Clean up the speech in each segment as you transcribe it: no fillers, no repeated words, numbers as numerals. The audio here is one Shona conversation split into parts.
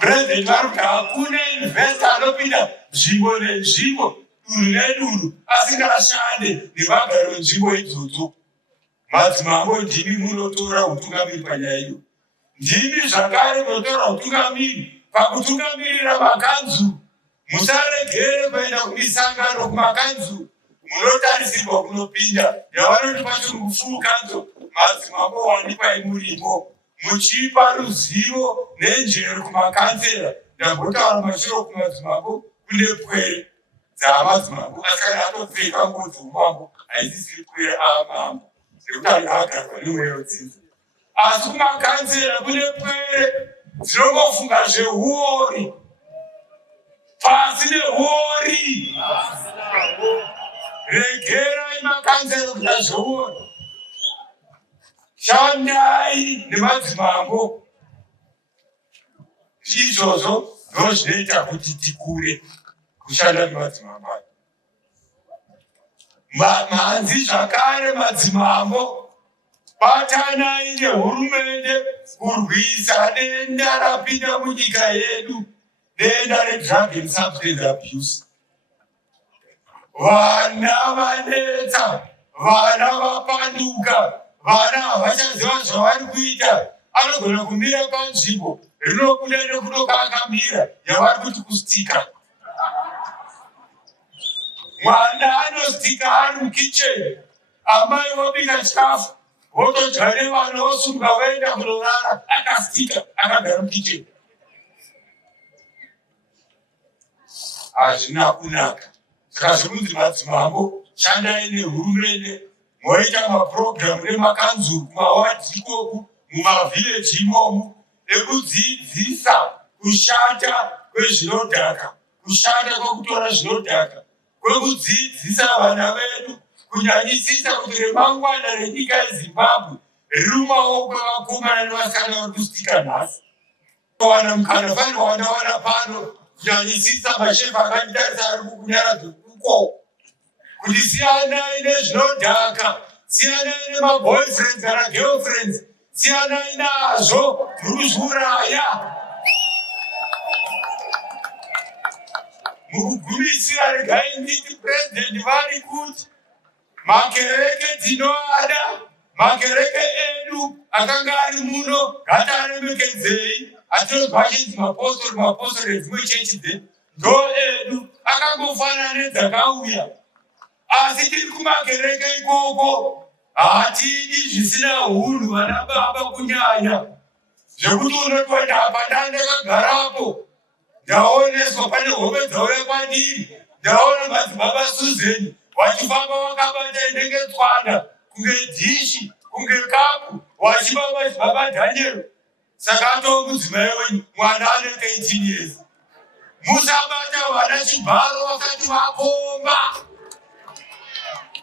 President varuti hakuna investor anopinda nzvimbo nenzvimbo, duru neduru, asingashande nevagari venzvimbo idzodzo. Madzimambo, ndimi munotora utungamiri panyaya iyo. Ndimi zvakare munotora utungamiri pakutungamirira makanzu. Musaregere kuenda kumisangano kumakanzu. Munotarisirwa kunopinda yavanoti pachirungu full council. Madzimambo wanipai murimo muchipa ruzivo nenjero kumakansera. Ndambotaura mashiro kumadzimambo kune pwere dzamadzimambo asina atopfeka nguo dzoumambo haisisiri pwere amambo nekuti agarwa nemweyo dzinza. Asi kumakansera kune pwere dzinongofunga zvehuori pasi nehuori. Regerai makansera kuita zvehuori. Shandai nemadzimambo. Izvozvo ndizvo zvinoita kuti tikure kushanda nemadzimambo. Manzi zvakare madzimambo, batanai nehurumende kurwisa denda rapinda munyika yedu, denda redrug and substance abuse. Vana vanetsa, vana vapanduka, vana havachaziva zvavari kuita. Anogona kumira panzvimbo rinobuda nekudoka akamira yavari kuti kustika. Mwana anostika ari mukicheni, amai vobika chikafu, votodya nevana vosunga voenda kunorara akastika akagara mukicheni. Hazvina kunaka. Saka zvinonzi madzimambo, shandai nehurumende, moita maprogramu nemakanzuru kumawadi ikoku, mumavhileji imomu, ekudzidzisa kushata kwezvinodhaka, kushata kwekutora zvinodhaka, kwekudzidzisa vana vedu, kunyanyisisa kuti remangwana renyika yeZimbabwe riri mumaoko evakomana nevasikana vari kustika nhasi. Wana mukana fanirwa wanawana pano, kunyanyisisa mashefu akanditarisa ari kukunyaradza uko, kuti siyanai nezvinodhaka, siyanai nemaboyfriends kana girlfriends, siyanai nazvo murikuzviuraya. Mukugumisira regai nditi president vari kuti makereke tinoada, makereke edu akanga ari muno ngataremekedzei. Atinozwa achinzi mapostori edzimwe chechi dzedu ndo edu akangofanana nedzakauya, asi tiri kumakereke ikoko hatidi zvisina hunhu vana baba kunyanya zvekuti unotoita apa ndandakagarapo ndaoneswa pane hope dzauya kwandiri, ndaona madzibaba Suzeni vachifamba vakabata inenge tswanda kunge dhishi kunge kapu vachipa madzibaba Daniel. Saka atova mudzimai wenyu, mwana ane 18 years. Musabata vana chibharo vasati vakomba.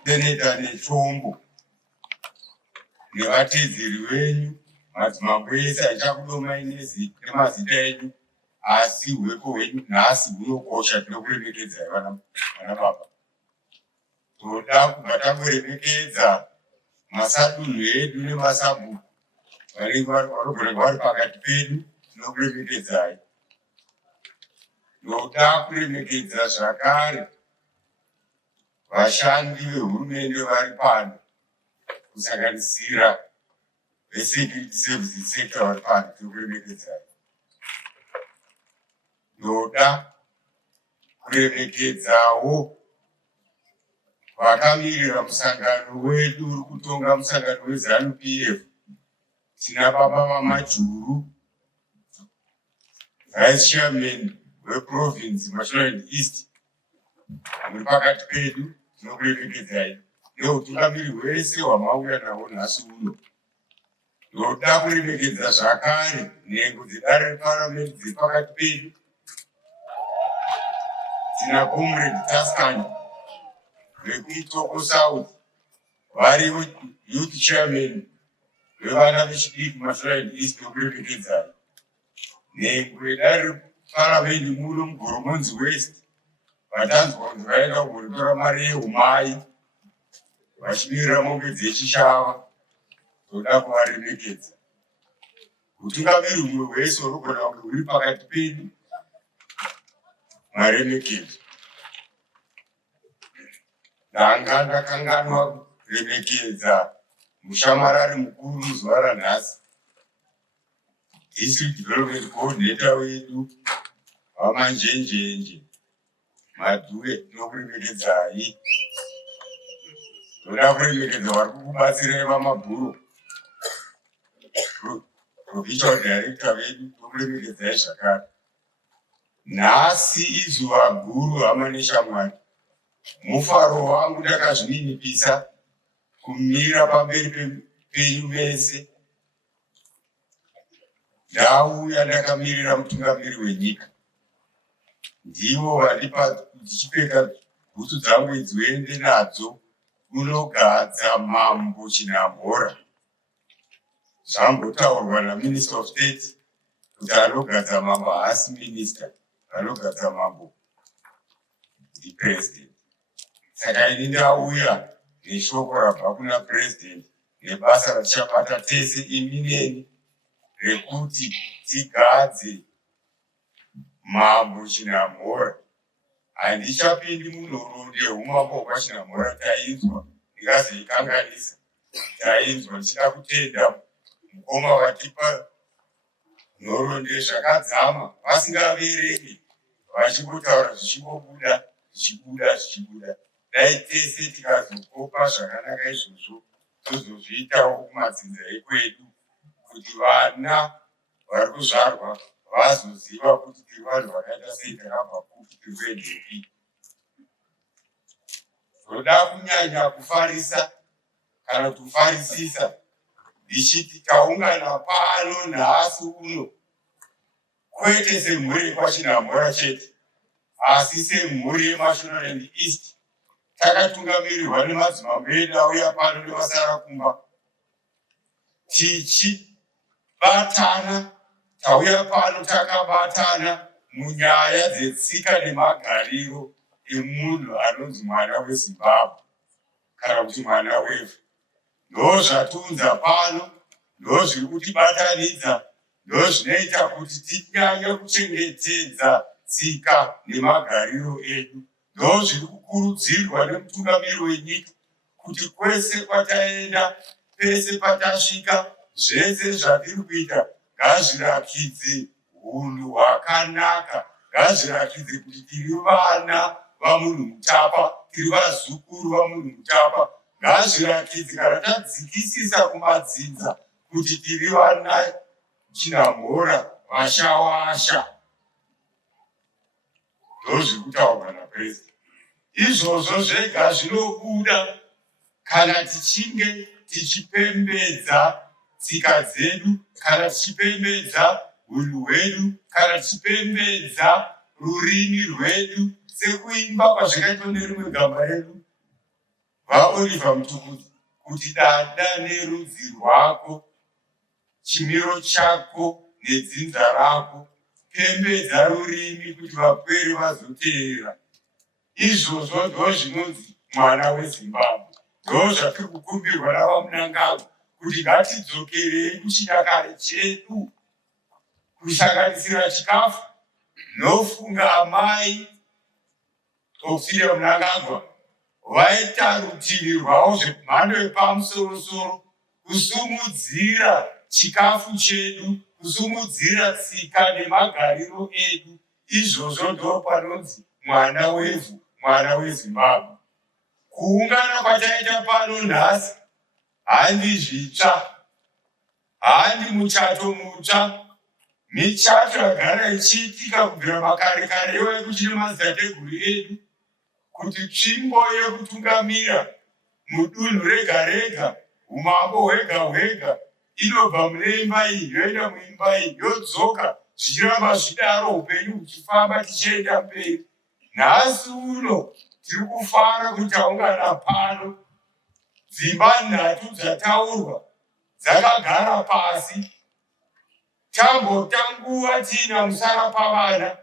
Teneta nechombo nevatedzeri venyu, madzimambo ese achakudomai nemazita enyu, asi hweko hwenyu nhasi hunokosha. Tinokuremekedzai vana baba. Toda kubva tangoremekedza masadunhu edu nemasabhuku vanogona vari pakati pedu. Tinokuremekedzai. Toda kuremekedza zvakare vashandi vehurumende vari pano, kusanganisira vesecurity services sector vari pano. Tinokuremekedzai. Toda kuremekedzawo vakamirira musangano wedu uri kutonga musangano weZANU-PF. Tina baba vaMajuru, vice chairman weprovince Mashonaland East, muri pakati pedu. Tinokuremekedzai neutungamiri hwese hwamauya nawo nhasi uno. Toda kuremekedza zvakare nhengo dzedare reparamende dziri pakati pedu. Tina comrade Taskani vekumutoko South, varivo youth chairman vevana vechidiki Mashonaland East. Tinokuremekedzai. Nhengo yedare reparamende muno muGoromonzi West, vatanzwa kunzi vaenda kundotora mari yeumai vachimirira mombe dzechishava. Toda kuvaremekedza. utungamiri umwe wese urugona kuti uri pakati pedu maremekedzo. Ndanga ndakanganwa kuremekedza mushamarari mukuru zuva ranhasi, District Development Coordinator wedu wamanjenjenje Madhuwe, tinokuremekedzai. Toda kuremekedza vari kukubatsirai vamabhuro, Provincial Director vedu, tokuremekedzai zvakare. Nhasi izuva guru hama neshamwari, mufaro wangu ndakazvininipisa kumira pamberi penyu vese. Ndauya ndakamirira mutungamiri wenyika, ndivo vandipa ndichipfeka bhutsu dzangu idzi uende nadzo kunogadza mambo Chinamhora. Zvambotaurwa naMinister of State kuti anogadza mambo haasi minister, anogadza mambo ndiPresident. Saka ini ndauya neshoko rabva kuna President nebasa ratichapata tese imi neni rekuti tigadze mambo Chinamhora. Handichapindi munhoroondo yeumambo hwaChinamhora tainzwa, ndingazoikanganisa. Tainzwa ndichida kutenda mukoma watipa nhoroondo yezvakadzama vasingavereki, vachingotaura zvichingobuda zvichibuda. Dai tese tikazokopa zvakanaka izvozvo tozozviitawo kumadzinza ekwedu, kuti vana vari kuzvarwa vazoziva kuti tiri vanhu vakaita sei, takabva kupi, tiri kuendepi. Toda kunyanya kufarisa kana kufarisisa ndichiti taungana pano nhasi uno kwete semhuri yekwaChinamhora chete, asi semhuri yeMashonaland East. Takatungamirirwa nemadzimambo edu auya pano nevasara kumba, tichibatana. Tauya pano takabatana munyaya dzetsika nemagariro emunhu anonzi mwana weZimbabwe kana kuti mwana wevhu. Ndo zvatiunza pano, ndo zviri kutibatanidza, ndo zvinoita kuti tinyanye kuchengetedza tsika nemagariro edu. Ndo zviri kukurudzirwa nemutungamiri wenyika kuti kwese kwataenda, pese patasvika, zvese zvatiri kuita ngazvirakidze hunhu hwakanaka, ngazvirakidze kuti tiri vana vamunhu mutapa, tiri vazukuru vamunhu mutapa. Ngazvirakidze kana tadzikisisa kumadzinza kuti tiri vana Chinamhora vashawasha. Ndozviri kutaurwa naPresident. Izvozvo zvega zvinobuda kana tichinge tichipembedza tsika dzedu, kana tichipembedza hunhu hwedu, kana tichipembedza rurimi rwedu, sekuimba kwazvakaitwa nerimwe gamba redu vaOliver Mtukudzi, kuti dada nerudzi rwako, chimiro chako nedzinza rako, pembedza rurimi kuti vapwere vazoteera. Izvozvo ndo zvinonzi mwana weZimbabwe. Ndo zvatiri kukumbirwa navaMunangagwa kuti ngatidzokerei kuchinyakare chedu, kusanganisira chikafu. Nofunga amai Ophelia Munangagwa vaita rutivi rwavo zvemhando yepamusoro-soro, kusumudzira chikafu chedu, kusumudzira tsika nemagariro edu. Izvozvo ndo panonzi mwana wevhu, mwana weZimbabwe. Kuungana kwataita pano nhasi handi zvitsva, handi muchato mutsva. Michato yagara ichiitika kubvira makare kare iwe kuchiri madzitateguru edu, kuti tsvimbo yekutungamira mudunhu rega rega, umambo hwega hwega, inobva mune imba iyi yoenda muimba iyi yodzoka, zvichiramba zvidaro, upenyu huchifamba tichienda mberi. Nhasi uno tiri kufara kuti taungana pano, dzimba nhatu dzataurwa dzakagara pasi. Tambotanguva tiina musara pavana,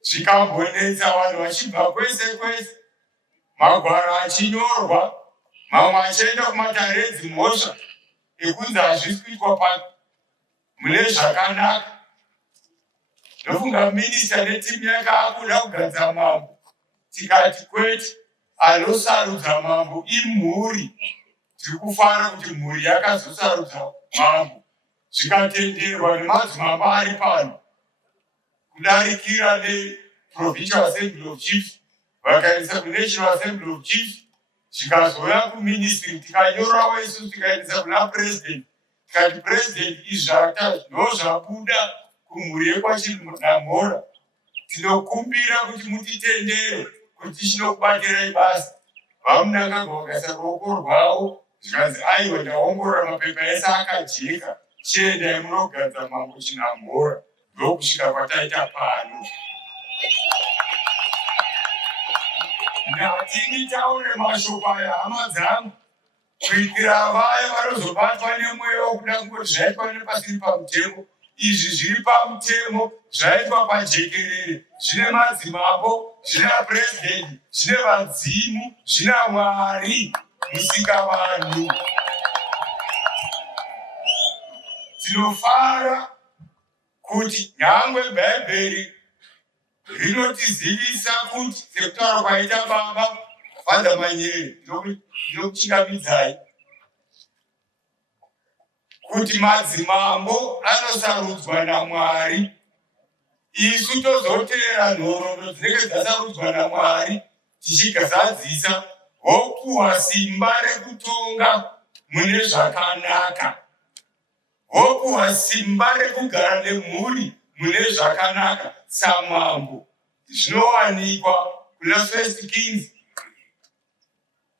zvikambonetsa vanhu vachibva kwese kwese, magwaro achinyorwa, mamwe achienda kumatare edzimhosva ekunzi hazvisi kuitwa pano. mune zvakanaka. Ndofunga minista netimu yake akuda kugadza mambo. Tikati kwete, anosarudza mambo imhuri. Tiri kufara kuti mhuri yakazosarudza mambo. Zvikatenderwa nemadzimambo ari pano. Kudarikira neProvincial Assembly of Chiefs, vakaisa kuNational Assembly of Chiefs, zvikazouya kuministry, tikanyorawo isu tikaendesa kuna president. Tikati president izvata zvinozvabuda kumhuri yekwachinamhora. Tinokumbira kuti mutitendere kuti tichinokubakirai basa. Vamunangagwa vakaisa ruoko rwavo, zvikanzi aiwa ndaongorora mapepa ese akajeka. Chiendai munogadza mambo Chinamhora. Ndokusvika kwataita pano. Ndatini taure mashoko aya hama dzangu kuitira vaya vanozobatwa nemweya wokuda kungoti zvaitwa nepasiri pamutemo. Izvi zviri pamutemo zvaitwa pajekerere. Zvine madzimambo, zvina president, zvine vadzimu, zvina Mwari musikavanhu. Tinofara kuti nyangwe Bhaibheri rinotizivisa kuti sekutaura kwaita baba Father Manyere ndinokuchingamidzai kuti madzimambo anosarudzwa naMwari. Isu tozoteera nhoroondo dzinenge dzasarudzwa naMwari tichigazadzisa vopuhwa simba rekutonga mune zvakanaka. Vopuhwa simba rekugara nemhuri mune zvakanaka samambo. Zvinowanikwa kuna 1 Kings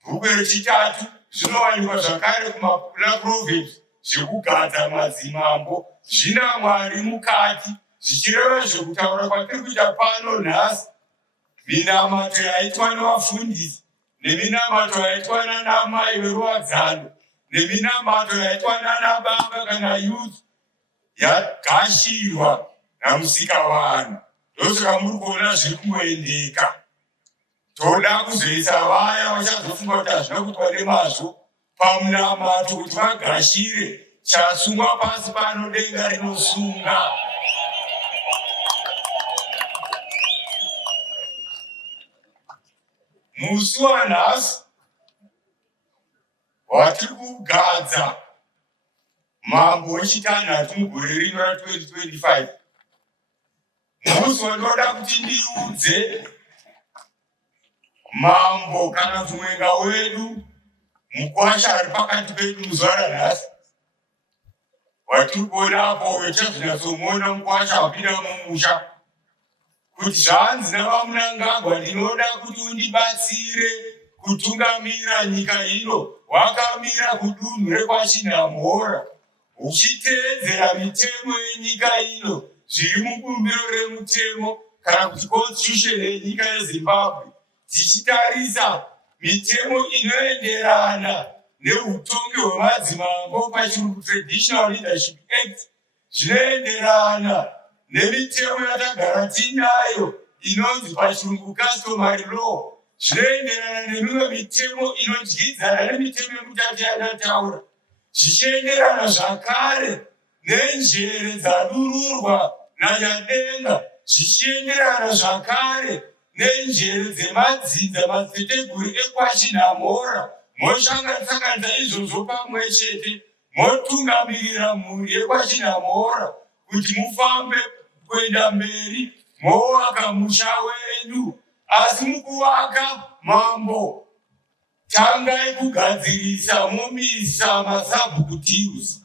bhuku rechitatu, zvinowanikwa zvakare kuna Proverbs zvekugadza madzimambo. Zvina Mwari mukati, zvichireva zvekutaura kwatiri kuita pano nhasi. Minamato yaitwa nevafundisi, neminamato yaitwa nanamai veruwadzano, neminamato yaitwa nanababa kana youth yagashirwa namusikavanhu. Ndosaka muri kuona zviri kuendeka. Toda kuzoisa vaya vachazofunga kuti hazvina kuitwa nemazvo pamunamato kuti vagashire chasungwa pasi pano denga rinosunga. Musi wanhasi watiri kugadza mambo wechitanhatu mugore rino ra2025. Musi wandinoda kuti ndiudze mambo kana kuti mwenga wedu mukwasha ari pakati pedu muzuva ranhasi. Watiri kuonapo wechazvinatsomuona mukwasha wapinda mumusha. Kuti zvanzi navamunangagwa, ndinoda kuti undibatsire kutungamira nyika ino. Wakamira kudunhu rekwachinamhora uchiteedzera mitemo yenyika ino zviri mubumbiro remutemo kana kuti constitution yenyika yeZimbabwe. Tichitarisa mitemo inoenderana neutongi hwemadzimambo pachirungu Traditional Leadership Act, zvinoenderana nemitemo yatagara tinayo inonzi pachirungu Customary Law, zvinoenderana nemimwe mitemo inodyidzana nemitemo yekutatu yandataura, zvichienderana zvakare nenjere dzadururwa naNyadenga, zvichienderana zvakare nenjere dzemadzidza madziteteguru ekwachinamhora. Moshanganisanganisa izvozvo pamwe chete, motungamirira mhuri yekwachinamhora kuti mufambe kuenda mberi, movaka musha wenyu. Asi mukuvaka mambo, tangai kugadzirisa momisa masabhuku deals.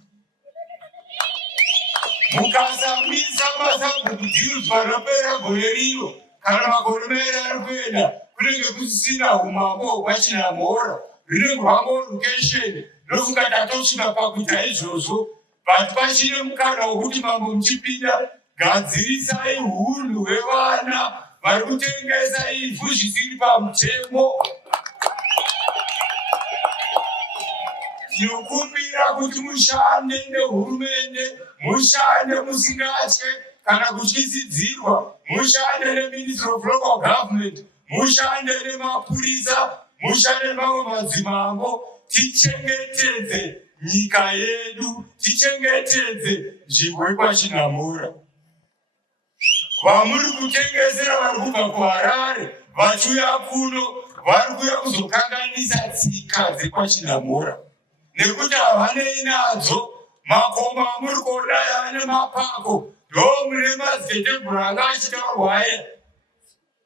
Mukasamisa masabhuku deals panopera gore rino kana makore mairi ari kuenda, kunenge kusisina umambo hwekwachinamhora. Rinenge rwangori rukesheni. Ndofunga tatosvika pakuita izvozvo, but pachine mukana wokuti mambo muchipinda, gadzirisai hunhu hwevana vari kutengesa ivhu zvisiri pamutemo. Tinokumbira kuti mushande nehurumende, mushande musingatye kana kutyisidzirwa, mushande neMinistry of Local Government, mushande nemapurisa, mushande nemamwe madzimambo. Tichengetedze nyika yedu, tichengetedze nzvimbo yeKwaChinamura. Vamuri kutengesera vari kubva kuHarare vachiuya kuno vari kuuya kuzokanganisa tsika dzeKwaChinamura, nekuti havanei nadzo. Makomo amuri kuona ane mapako ndo mune madziteteguru anga achitaurwa aya.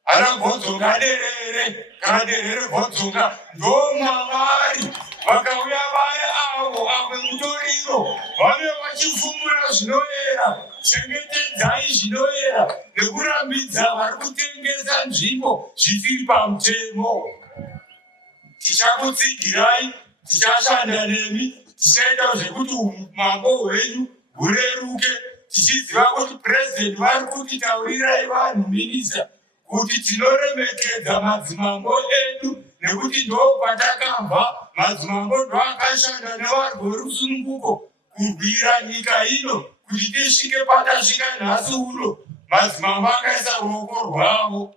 Ana Godzonga derere kana derere Godzonga ndo mavari vakauya vaya avo mutoriro vave vachifumura zvinoera. Chengetedzai zvinoera nekurambidza vari kutengesa nzvimbo zvisiri pamutemo. Tichakutsigirai, tichashanda nemi, tichaita zvekuti umambo hwenyu hureruke, tichiziva kuti president vari kutitaurirai vanhu minisa kuti tinoremekedza madzimambo edu nekuti ndo patakabva. Madzimambo ndo akashanda nevanhu vorusununguko kurwira nyika ino kuti tisvike patasvika nhasi uno. Madzimambo akaisa ruoko rwavo.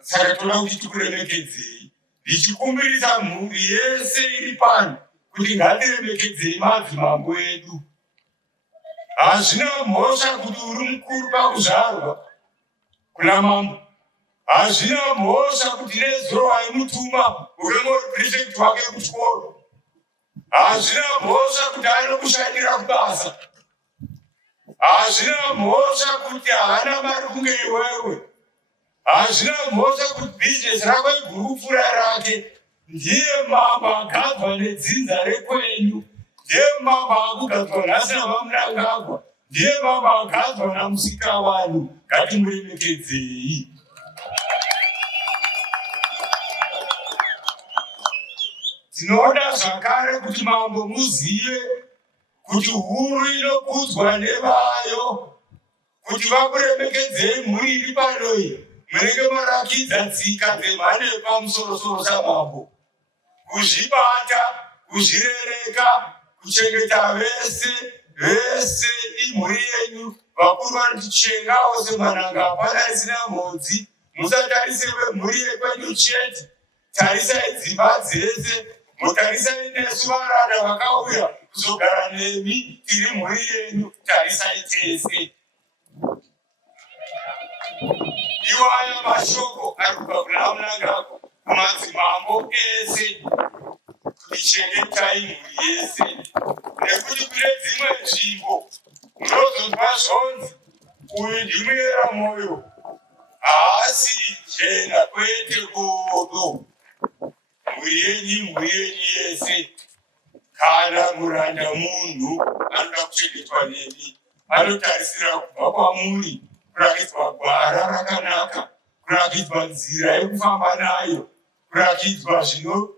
Saka toda kuti tikuremekedzei, ndichikumbirisa mhuri yese iri pano kuti ngatiremekedzei madzimambo edu. Hazvina mhosva kuti uri mukuru pakuzvarwa kuna mambo. Hazvina mhosva kuti nezuro waimutuma uve prefect wake kuchikoro. Hazvina mhosva kuti anokushandira kubasa. Hazvina mhosva kuti haana mari kunge iwewe. Hazvina mhosva kuti bhizinesi rako iguru kupfuura rake. Ndiye mambo akabva nedzinza rekwenyu. Ndiye mambo akugadzwa nhasi naMnangagwa. Ndiye mambo akagadzwa naMusikavanhu. Ngatimuremekedzei. Tinoda zvakare kuti mambo muzive kuti huru inokudzwa nevayo, kuti vakuremekedzei muri iri pano iyi. Munenge marakidza tsika dzemhando yepamusoro samambo. Kuzvibata, kuzvirereka, kuchengeta vese imhuri yenyu. Vakuru vanoti chengawo semhananga hapana risina mhodzi. Musatarise mhuri yekwenyu chete, tarisai dzimba dzese. Mutarisai nesu varanda vakauya kuzogara nemi tiri mhuri yenyu. Tarisai tese. Iwaya mashoko ari kubva kuna Mnangagwa kumadzimambo ese kuti chengetai mhuri yese, nekuti kune dzimwe nzvimbo munozonzwa zvonzi uyu ndimuyera moyo, haasi jena kwete godo. Mhuri yenyu yese, kana muranda munhu anoda kuchengetwa nemi, anotarisira kubva kwamuri kurakidzwa gwara rakanaka, kurakidzwa nzira yekufamba nayo, kurakidzwa zvino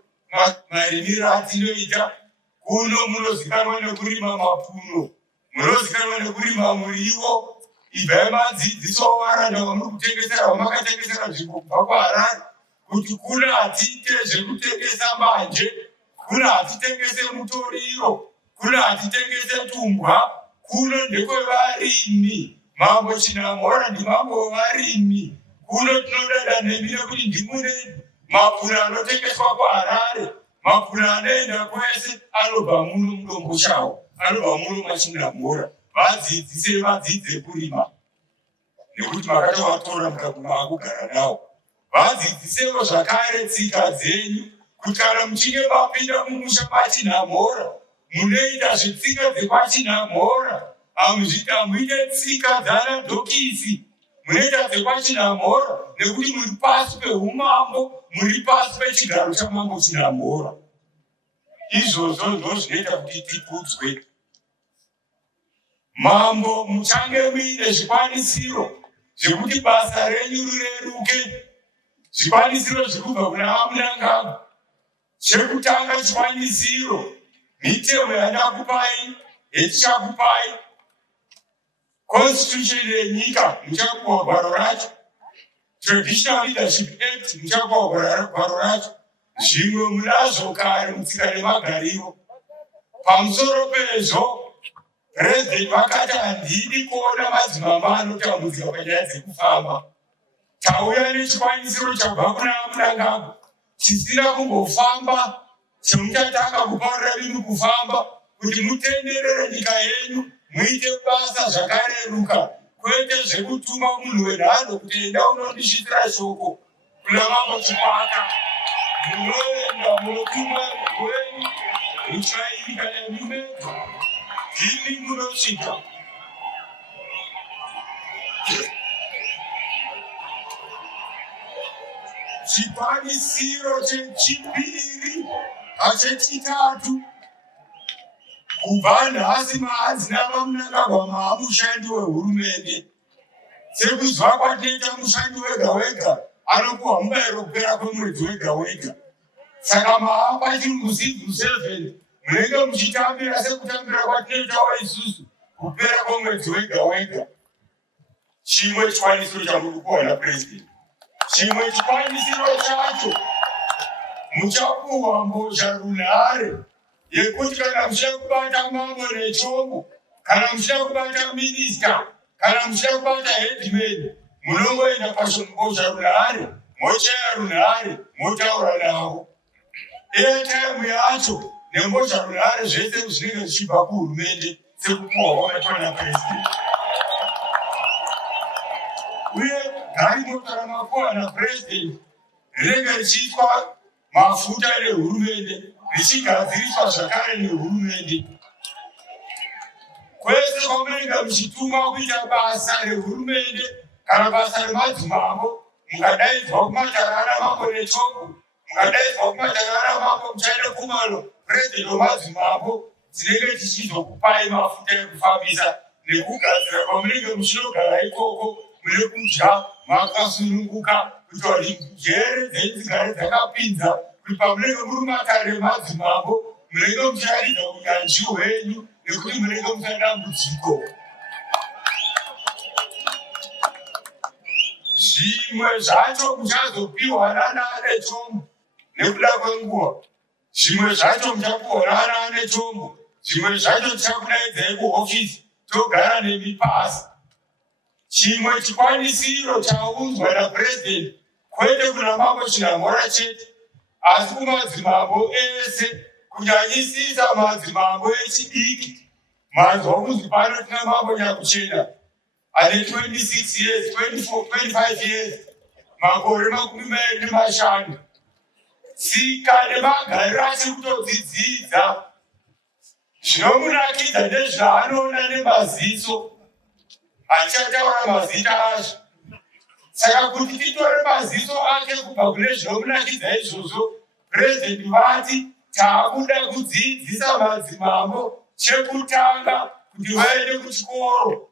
marimiro atinoita. Kuno munozikanwa nekurima mapuno, munozikanwa nekurima muriwo. Ibvai madzidziso varanda vamuri kutengesera, vamakatengesera nzvimbo kubva kuHarare, kuti kuno hatiite zvekutengesa mbanje, kuno hatitengese mutoriro, kuno hatitengese tumbwa. Kuno ndekwevarimi. Mambo Chinamura ndimambo wevarimi. Kuno tinodada nemi nekuti ndimune mapura anotengeswa kuHarare. Mapura anoenda kwese anobva muno mudombo chawo, anobva muno maChinamura. Vadzidze kurima, nekuti makatovatora mukaguma kugara navo. Vadzidzisewo zvakare tsika dzenyu, kuti kana muchinge mapinda mumusha maChinamura munoita zvetsika dzekwaChinamura. Hamuite tsika dzana dhokisi, munoita dzekwaChinamura nekuti muri pasi peumambo, muri pasi pechigaro chamambo Chinamura. Izvozvo ndo zvinoita kuti tikudzwe. Mambo, muchange muine zvikwanisiro zvekuti basa renyu rireruke. Zvikwanisiro zvirikubva kuna Mnangagwa. Chekutanga chikwanisiro, mitemo yandakupai, yetichakupai. Constitution yenyika muchakuwa gwaro racho. Traditional Leadership Act muchakuwa gwaro racho. Zvimwe munazvo kare mutsika nemagariro. Pamusoro pezvo, President vakati handidi kuona madzimambo anotambudzika panyaya dzekufamba. Tauya nechikwanisiro chabva kuna Mnangagwa chisina kumbofamba chemuchatanga kupaurira vinhu kufamba kuti mutenderere nyika yenyu muite basa zvakareruka kwete zvekutuma munhu wenhando kuti enda unondisvitsira shoko kuna vamwe chipaka munoenda munotuma wenyu uchairika nemumedzo ndimi munosvika. Chikwanisiro chechipiri achechitatu kubva nhasi maadzina munangagwa maamushandi wehurumende sekuzwa kwatinoita mushandi wega wega anopuwa mubayiro kupera kwemwedzi wega wega. Saka maapa chirungu civil 7 munenge muchitambira sekutambira kwatinoitawo isusu kupera kwemwedzi wega wega. Chimwe chikwanisiro chamuri kuona president, chimwe chikwanisiro chacho muchapuhwa mbozha runhare yekuti kana muchida kubata mambo nechombo, kana muchida kubata minista, kana muchida kubata headman, munongoenda pambozha runhare, mochaya runhare, motaura navo. Airtime yacho nembozha runhare zvese zvinenge zvichibva kuhurumende sekupuhwa kwakaitwa napresident. Uye gari mota ramapuhwa napresident rinenge richiitwa mafuta nehurumende richigadziriswa zvakare nehurumende. Kwese kwamunenge muchituma kuita basa rehurumende kana basa remadzimambo, mukadaidzwa kumatarara mambo nechombo, mukadaidzwa kumatarara mambo muchaenda kumano president wemadzimambo, tinenge tichizokupai mafuta ekufambisa nekugadzira kwamunenge muchinogara ikoko mune kudya makasununguka kuti njere dzenyu dzigare dzakapinza kuti pamunenge muri matare emadzimambo munenge mucharidza unyanzvi hwenyu nekuti munenge musina dambudziko. Zvimwe zvacho muchazopiwa nana chombo nekuda kwenguva, zvimwe zvacho muchapiwa nana chombo, zvimwe zvacho tichakudaidzai kuhofisi togara nemi pasi. Chimwe chikwanisiro chaunzwa napresident kwete kuna mambo chinamhora chete asi kumadzimambo ese, kunyanyisisa madzimambo echidiki. Manzwa kunzi pano tina mambo Nyakuchena ane 26 years, 24, 25 years, makore 25. Tsika nemagariro achiri kutodzidzidza zvinomunakidza nezvaanoona nemaziso, achataura mazita acho. Saka kuti titore maziso ake kubva kune zvinomunakidza izvozvo, president vati taakuda kudzidzisa madzimambo chekutanga kuti vaende kuchikoro,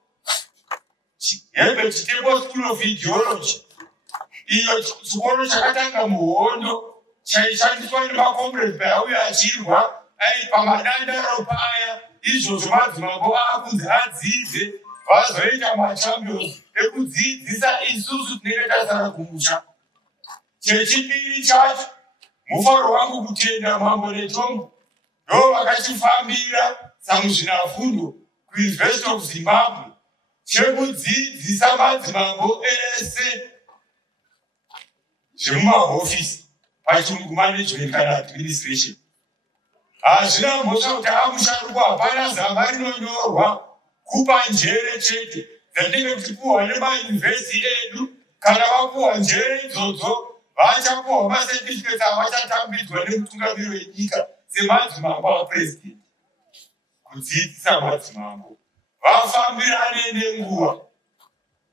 Hebrew Chitebo School of Ideology. Iyo chikoro chakatanga muhondo chaishandiswa nemakomrade payauya achirwa ai pamadandaro paya. Izvozvo madzimambo akunzi adzidze vazoita machampions ekudzidzisa isusu tinenge tasara kumusha. Chechipiri chacho mufaro wangu kutenda mambo nechombo ndo vakachifambira samuzvinafundo kuUniversity of Zimbabwe chekudzidzisa madzimambo ese zvemumahofisi pachirungu management kana administration. Hazvina mhosva kuti amusharukwa, hapana zama rinonyorwa kupa njere chete dzatinenge tichipuhwa nemayunivhesiti edu. Kana vapuhwa njere idzodzo vachapuhwa masertificate avachatambidzwa nemutungamiri wenyika semadzimambo apresident. Kudzidzisa madzimambo vafambirane nenguva.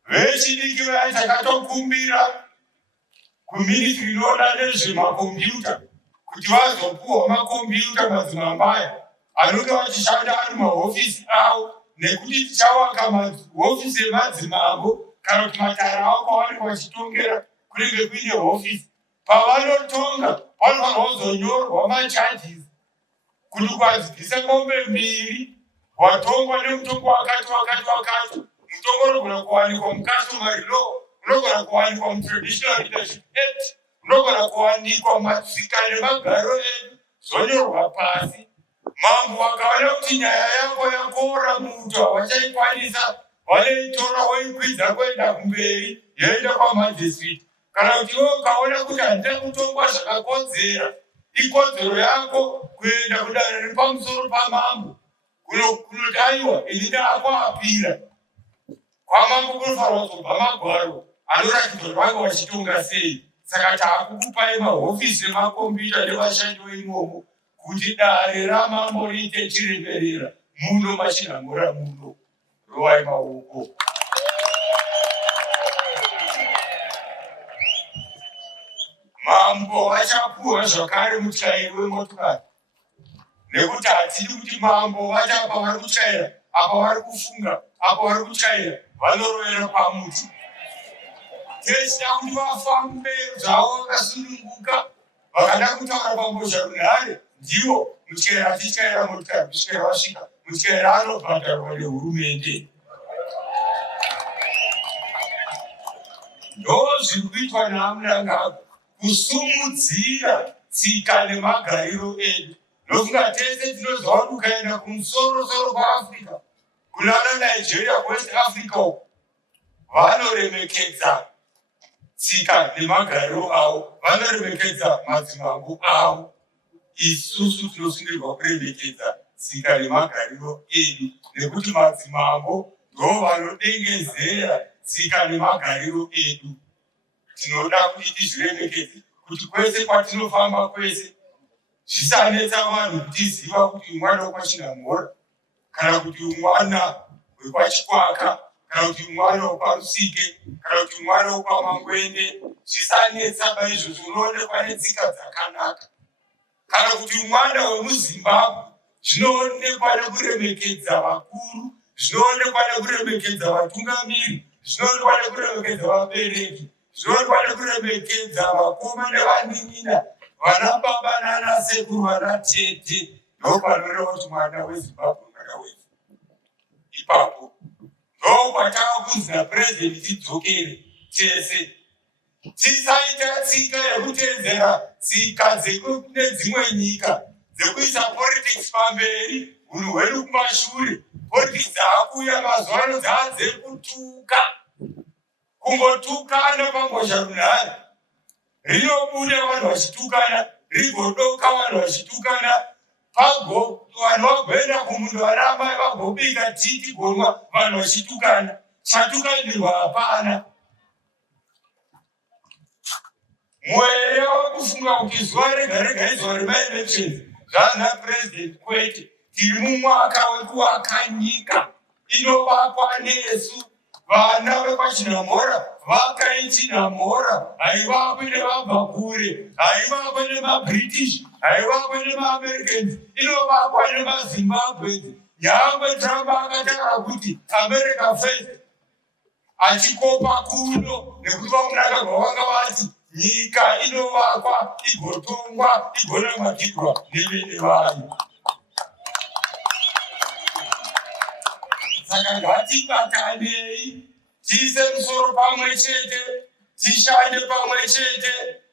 Vechidiki vaya takatokumbira kuministry inoona nezvemakombiyuta kuti vazopuhwa makombiyuta madzimambo aya anenge vachishanda ari mahofisi avo, nekuti tichawaka mahofisi emadzimambo kana kuti matara avo kwavanenge vachitongera kunenge kuine hofisi. Pavanotonga panofanirwa kuzonyorwa macharges kuti ukadzikisa mombe 2 watongwa nemutongo wakati, mutongo unogona kuwanikwa mucustomary law, unogona kuwanikwa mutraditional leadership act, unogona kuwanikwa matsika nemagariro edu, zonyorwa pasi. Mambo vakaona kuti nyaya yako yakora muto havachaikwanisa, vanoitora voikwidza kuenda kumberi yoenda kwamajistrate. Kana kuti iwe ukaona kuti handina kutongwa zvakakodzera, ikodzero yako kuenda kudanho repamusoro pamambo kunotaiwa ini ndaakuapira kwamambo kunofanirwa kuzobva magwaro anoratidza kuti vange vachitonga sei. Saka taakukupai mahofisi nemakombiyuta nevashandi veimomo kuti dare ramambo riite chiremerera muno machinhamura muno. Rovai maoko. Mambo vachapuwa zvakare mutyairi wemotokari, nekuti hatidi kuti mambo vacha apa vari kutyaira, apa vari kufunga, apa vari kutyaira vanorovera pamuti. Techida kuti vafambe zvavo vakasununguka vakada kutaura pambozha runhare ndivo mutyairi achityaira motokari kusvikira vasvika. Mutyairi anobhadharwa nehurumende. Ndo zviri kuitwa naMunangagwa kusumudzira tsika nemagariro edu. Nofunga tese tinoziva kuti ukaenda kumusoro kwaAfrica kunana Nigeria, West Africa, vanoremekedza tsika nemagariro avo, vanoremekedza madzimambo avo. Isusu tinosungirwa kuremekedza tsika nemagariro edu, nekuti madzimambo ndo vanodengezera tsika nemagariro edu. Tinoda kuti tizviremekedze, kuti kwese kwatinofamba kwese zvisanetsa vanhu kutiziva kuti umwana wekwachinhamora kana kuti umwana wekwachikwaka kana kuti umwana wekwarusike kana kuti umwana wekwamangwende. Zvisanetsa paizvozvo, unoonekwa netsika dzakanaka. Kana kuti umwana wemuZimbabwe, zvinoonekwa nekuremekedza vakuru, zvinoonekwa nekuremekedza vatungamiri, zvinoonekwa nekuremekedza vabereki, zvinoonekwa nekuremekedza vakoma nevanin'ina, vana baba nana sekuru, vana tete. Ndo panoreva kuti mwana weZimbabwe mwana wedu. Ipapo ndo kwatava kunzi naPurezidendi tidzokere tese, tisaita tsika yekutedzera tsika dzekune dzimwe nyika dzekuisa politics pamberi, hunhu hwedu kumashure. Politics dzaakuuya mazuva ano dzaadzekutuka, kungotukana pambozha runhare. Rinobuda vanhu vachitukana, rigodoka vanhu vachitukana, vanhu vagoenda kumundo vana amai vagobika titi gomwa vanhu vachitukana. Chatukanirwa hapana. Mweya wekufunga kuti zuva rega rega izuva remaelections zvana President kwete. Tiri mumwaka wekuaka nyika inovakwa nesu. Vana vepachinhamora vakai chinhamora, haivakwe nevabva kure, haivakwe nemaBritish, haivakwe nemaAmericans, inovakwa nemaZimbabwens. Nyangwe Trump akataura kuti America first, achikopa kuno nekuti vaMunangagwa vanga vati nyika inovakwa, igotongwa, igonamatirwa nevene vayo. Saka ngatibatanei, tiise musoro pamwe chete, tishande pamwe chete,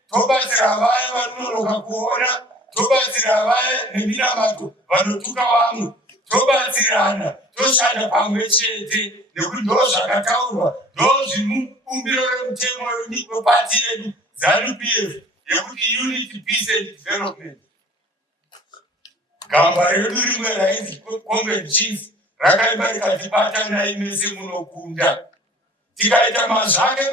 tobatsira vaya vanonoroka kuona, tobatsira vaya neminamato vanotuka vamwe, tobatsirana, toshanda pamwe chete, nekuti ndo zvakataurwa, ndo zvimubumbiro remutemo wepati yedu ZANU-PF yekuti Unity, Peace and Development. Gamba redu rimwe rainzi Comrade Chief rakaimba rikatibatanai mese munokunda. Tikaita mazvake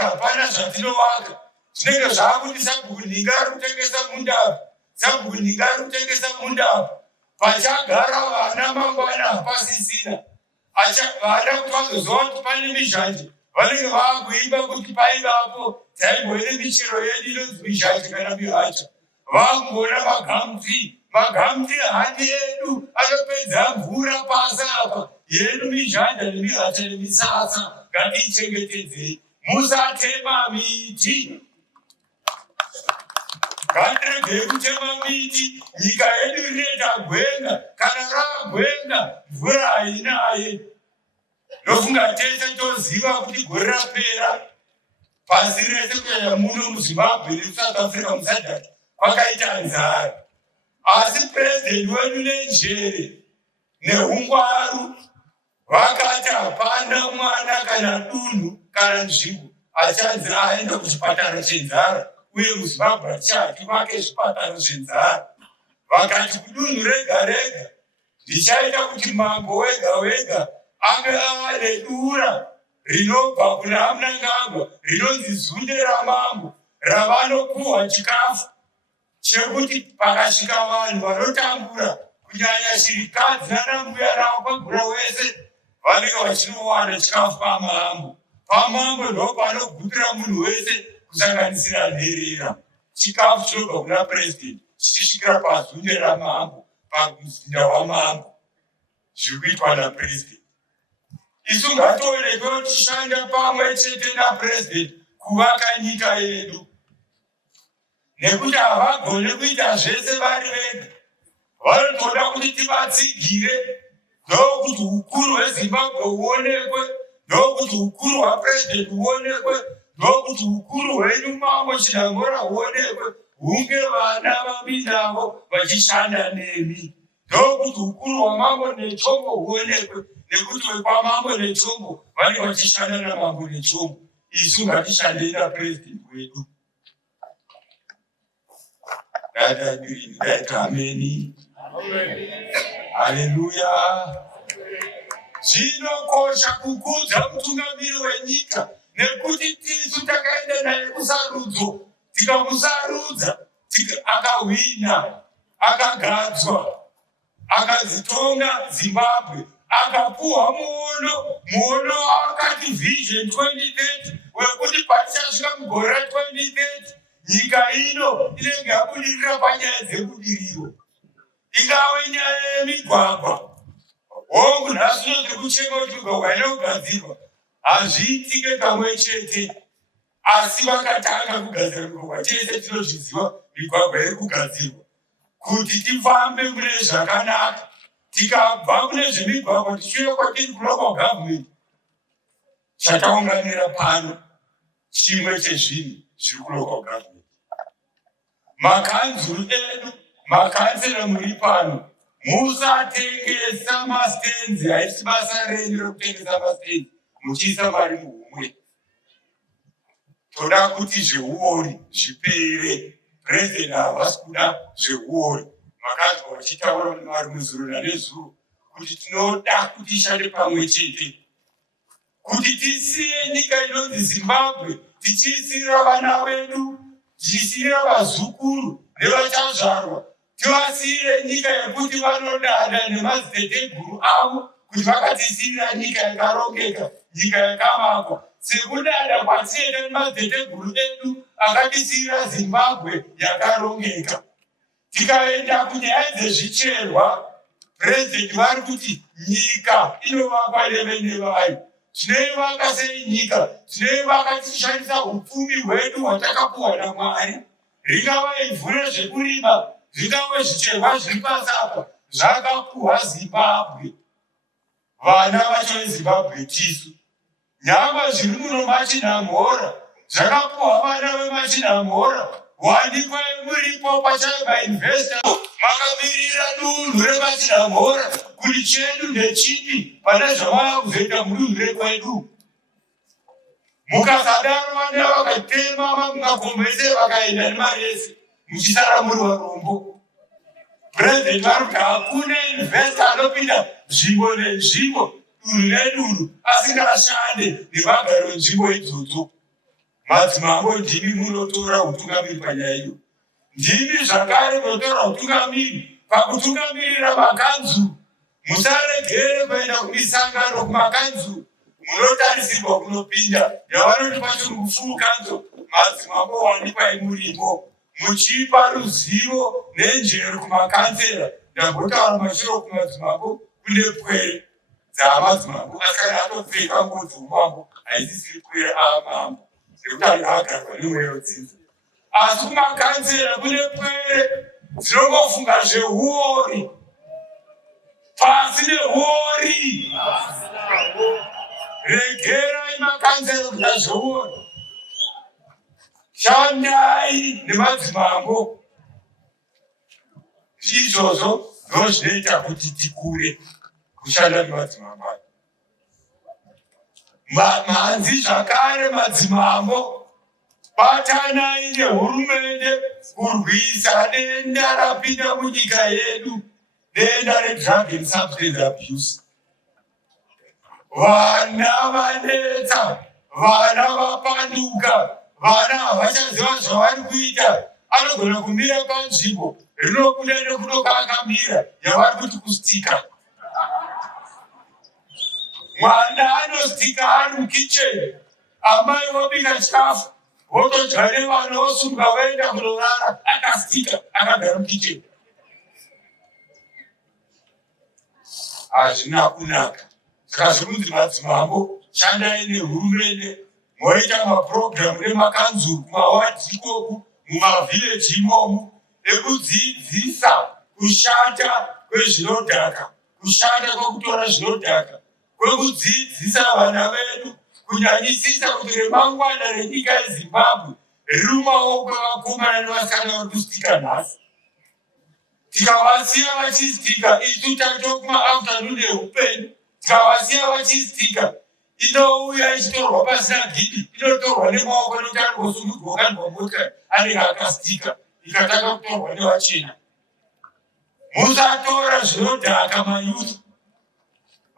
hapana zvatinovaka. Zvinenge zvakuti sabhuku ninga ari kutengesa munda apa, sabhuku ninga ari kutengesa munda apa. Pachagara vana mangwana hapasisina. Vana kuti vazozova kuti pane mizhanje, vanenge vakuimba kuti paivapo taimboine michero yedu inonzi mizhanje kana mihacha. Vangoona magamti handi yedu anopedza mvura pasi apa, yedu mizhanja nemihacha nemisasa. Ngatichengetedzei, musatema miti. Ngatiregei kutema miti. Nyika yedu inoita gwenga, kana ragwenga mvura hainaye. Ndofunga tese toziva kuti gore rapera pasi rese kunyanya muno muZimbabwe neSouth Africa muSADC kwakaita nzara. Asi President wedu nenjere nehungwaru vakati hapana mwana kana dunhu kana nzvimbo achanzi aende kuchipatara chenzara uye muZimbabwe hatichati vake zvipataro zvenzara. Vakati kudunhu rega rega ndichaita kuti mambo wega wega ange ane dura rinobva kuna Mnangagwa rinonzi Zunde raMambo, ravanopuhwa chikafu chekuti pakasvika vanhu vanotambura kunyanya shirikadzi nanambuya navo kwegura wese vanenge vachinowana chikafu pamambo. Pamambo ndo panogutira munhu wese kusanganisira nherera. Chikafu chinobva kuna president chichisvikira paZunde raMambo, pamuzinda waMambo, zviri kuitwa napresident. Isu ngatione tichishanda pamwe chete napresident kuvaka nyika yedu, nekuti havagone kuita zvese vari vega. Vanotoda kuti tivatsigire, ndokuti ukuru hweZimbabwe huonekwe, ndokuti ukuru hwapresident huonekwe, ndokuti ukuru hwenyu Mambo Chinangora huonekwe, hunge vana vabinavo vachishanda nemi. Ndokuti ukuru hwaMambo Nechombo huonekwe, nekuti wekwamambo Nechombo vanenge vachishanda naMambo Nechombo. Isu ngatishandei napresident wedu. Ameni. Haleluya. Zvinokosha kukudza mutungamiri wenyika, nekuti tisu takaenda naye kusarudzo, tikamusarudza akahwina, akagadzwa, akazitonga Zimbabwe, akapuhwa muono akati Vision 2030 wekuti patichasvika mugore 2030 nyika ino inenge yabudirira panyaya dzebudiriro. Ingave nyaya yemigwagwa, hongu nhasi noti kuchema kuti migwagwa inogadzirwa hazviitike kamwe chete, asi vakatanga kugadzira migwagwa tese tinozviziva migwagwa iri kugadzirwa kuti tifambe mune zvakanaka. Tikabva mune zvemigwagwa tichiuya kwatiri kulocal government, chataunganira pano chimwe chezvinhu zviri kulocal government. Makanzuru edu, makansela muri pano, musatengesa mastenzi. Haisi basa renyu rekutengesa mastenzi muchiisa mari muhumwe. Toda kuti zveuori zvipere. President havasi kuda zveuori. Makanzwa vachitaura nemari muzuro nanezuro kuti tinoda kuti ishande pamwe chete, kuti tisiye nyika inonzi Zimbabwe tichisiyira vana vedu, tichisiyira vazukuru nevachazvarwa, tivasiyire nyika yekuti vanodada nemadziteteguru avo kuti vakatisiyira nyika yakarongeka, nyika yakavakwa. Sekudada kwatienda nemadziteteguru edu akatisiyira Zimbabwe yakarongeka. Tikaenda kunyaya dzezvicherwa, president vari kuti nyika inovakwa nevene vayo. Tinoivaka sei nyika? Tinoivaka tichishandisa upfumi hwedu hwatakapuhwa naMwari. Ringava ivhu rezvekurima, zvingava zvicherwa zviri pasi apa, zvakapuhwa Zimbabwe. Vana vacho veZimbabwe tisu. Nyama zviri muno Machinamhora zvakapuhwa vana veMachinamhora. Wanikwai muripo pachayo mainvesta makamirira dunhu reMachinamhora kuti chedu ndechipi pane zvavava kuzoita mudunhu rekwedu. Mukasadaro vana vakatema makombese vakaenda nemaresi, muchisara muri varombo. President vari kuti hakuna investa anopinda nzvimbo nenzvimbo, dunhu nedunhu asingashande nevagari venzvimbo idzodzo. Madzimambo ndimi munotora utungamiri panyaya iyo. Ndimi zvakare munotora utungamiri pakutungamirira makanzu. Musaregere kuenda kumisangano kumakanzu, munotarisirwa kunopinda yavanoti pachirungu full council. Madzimambo wanikwai muripo muchipa ruzivo nenjero kumakansera. Ndambotaura mashiro kumadzimambo kune pwere dzamadzimambo asina atopfeka nguo dzoumambo, haisisiri pwere amambo. Asi kumakansera kune pwere dzinongofunga zveuori. Pasi neuori. Regerai makansera kuita zveuori. Shandai nemadzimambo. Izvozvo ndozvinoita kuti tikure kushanda nemadzimambo. Manzi zvakare madzimambo batana ine hurumende kurwisa denda rapinda munyika yedu, denda redrug and substance abuse. Vana vanetsa, vana vapanduka, vana havachaziva zvavari kuita. Anogona kumira panzvimbo rinobuda nekunoka akamira yavari kuti kustika. Mwana anostika ari mukicheni, amai vobika chikafu, votodya nevana vosunga voenda kunorara akastika akagara mukicheni. Hazvina kunaka. Saka zvinonzi madzimambo, shandai nehurumende, moita mapurogiramu nemakanzuru kumawadhi ikoku, mumavhileji imomu, ekudzidzisa kushata kwezvinodhaka, kushata kwekutora zvinodhaka, kwekudzidzisa vana vedu, kunyanyisisa kuti remangwana renyika yeZimbabwe riri mumaoko evakomana nevasikana vari kustika nhasi. Tikavasiya vachistika, isu tatova kuma-afternoon eupenyu. Tikavasiya vachistika, inouya ichitorwa pasina gidi, inotorwa nemaoko nekuti anogosumudzwa kandwa mota anenge akastika, ikatanga kutorwa nevachena. Musatora zvinodhaka mayuthi.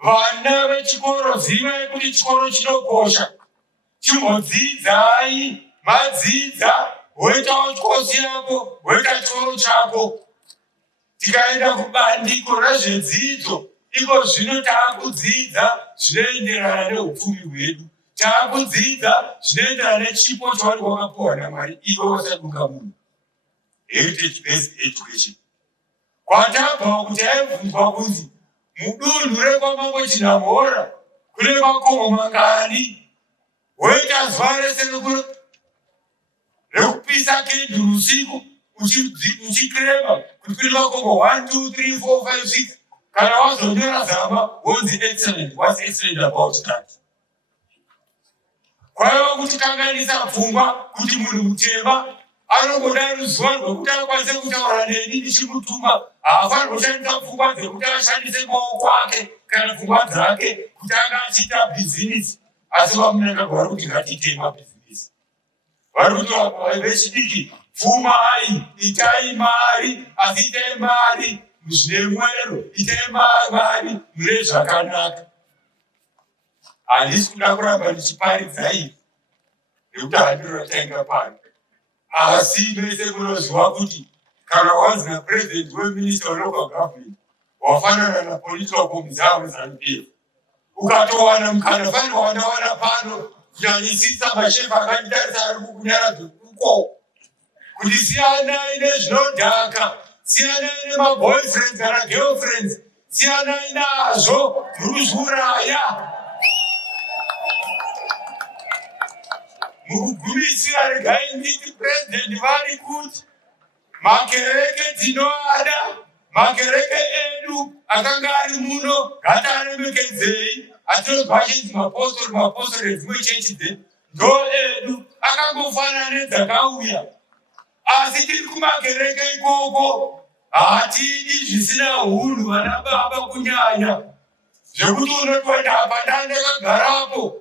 Vana vechikoro zivai kuti chikoro chinokosha. Chimbodzidzai, madzidza, woitawo chikosi yako, woita chikoro chako. Tikaenda kubandiko rezvedzidzo, iko zvino taakudzidza zvinoenderana neupfumi hwedu. Taakudzidza zvinoenderana nechipo chavari vakapiwa naMwari ivo vasadunga munhu. Heritage-based education. Kwatabva kuti aibvunzwa kunzi mudunhu rekwamambo Chinamhora kune makomo mangani, woita zuva rese rekupisa kenduru usiku uchikirema kuti kune makomo 1, 2, 3, 4, 5, 6. Kana wazonyora zama wonzi excellent. What's excellent about that? Kwaiva kuti kanganisa pfungwa kuti munhu mutema anongoda ruzivo rwekuti akwanise kutaura neni ndichimutuma. Haafanirwi kushandisa pfungwa dzekuti ashandise maoko ake kana pfungwa dzake kuti anga achiita bhizinisi. Asi vamunanga vari kuti ngatiite mabhizinisi. Vari kuti vechidiki pfumai, itai mari, asi itai mari zvine mwero, itai mari mune zvakanaka. Handisi kuda kuramba ndichiparidza izvi nekuti handiro ratainga pano. Asi mese munoziva kuti kana wanzi naPresident weMinister weLocal Government wafanana napolitical commissar weZANU-PF, ukatowana mukana fanirwa wandawana pano kunyanyisisa mashefu akanditarisa ari kukunyaradza uko kuti siyanai nezvinodhaka, siyanai nemaboyfriends kana girlfriends, siyanai nazvo muri kuzviuraya. Mukugumisira regai nditi President vari kuti makereke tinoada, makereke edu akanga ari muno ngataremekedzei. Atinobva chinzi mapostori dzimwe chechi ndo edu akangofanana nedzakauya. Asi tiri kumakereke ikoko hatidi zvisina hunhu vana baba kunyanya zvekuti unotoenda apa ndandakagarapo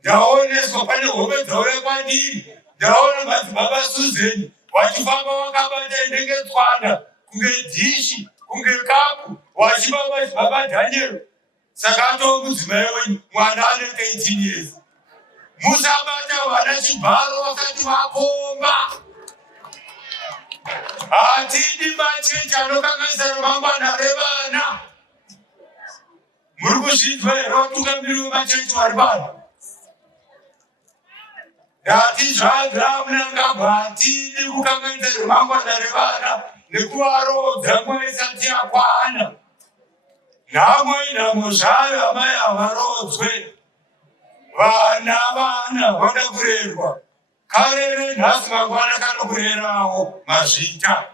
ndaoneswa pane hope dzauya kwandiri, ndaona madzibaba Suzeni wachifamba wakabata inenge tswanda kunge dhishi kunge kapu wachipa madzibaba Daniel. Saka atova mudzimai wenyu, mwana ane 18 years. Musabata vana chibharo vasati vakomba. Hatidi machechi anokanganisa ramangwana revana. Muri kuzvinzwa here vatungamiri vemachechi vari pano? Ndatizvadza munangagwa, hatidi kukanganisa ramangwana revana nekuvarodza nguva isati yakwana. Nhamo zvayo amai havarodzwe. Vana vanoda kurerwa. Karere nhasi mangwana kanokurerawo mazvita.